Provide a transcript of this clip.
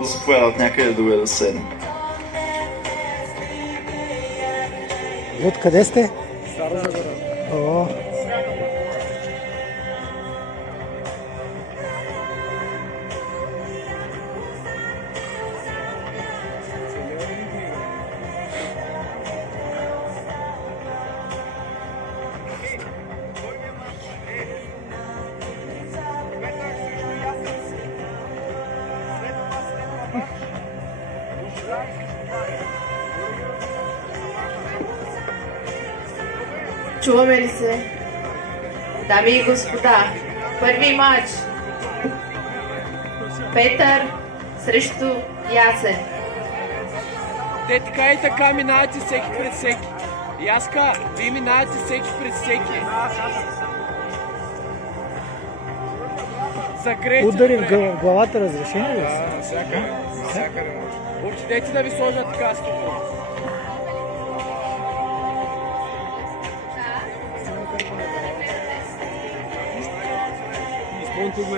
Заповядат някъде друга да седне. Откъде сте? Стара Загора. О, Чуваме ли се? Дами и господа, първи матч. Петър срещу Ясен. Те така и така минавате всеки пред всеки. Яска, вие минавате всеки пред всеки. Загрейте. удари в главата разрешени ли са? Всякъде. Отидете да ви сложат каски. Изпълнително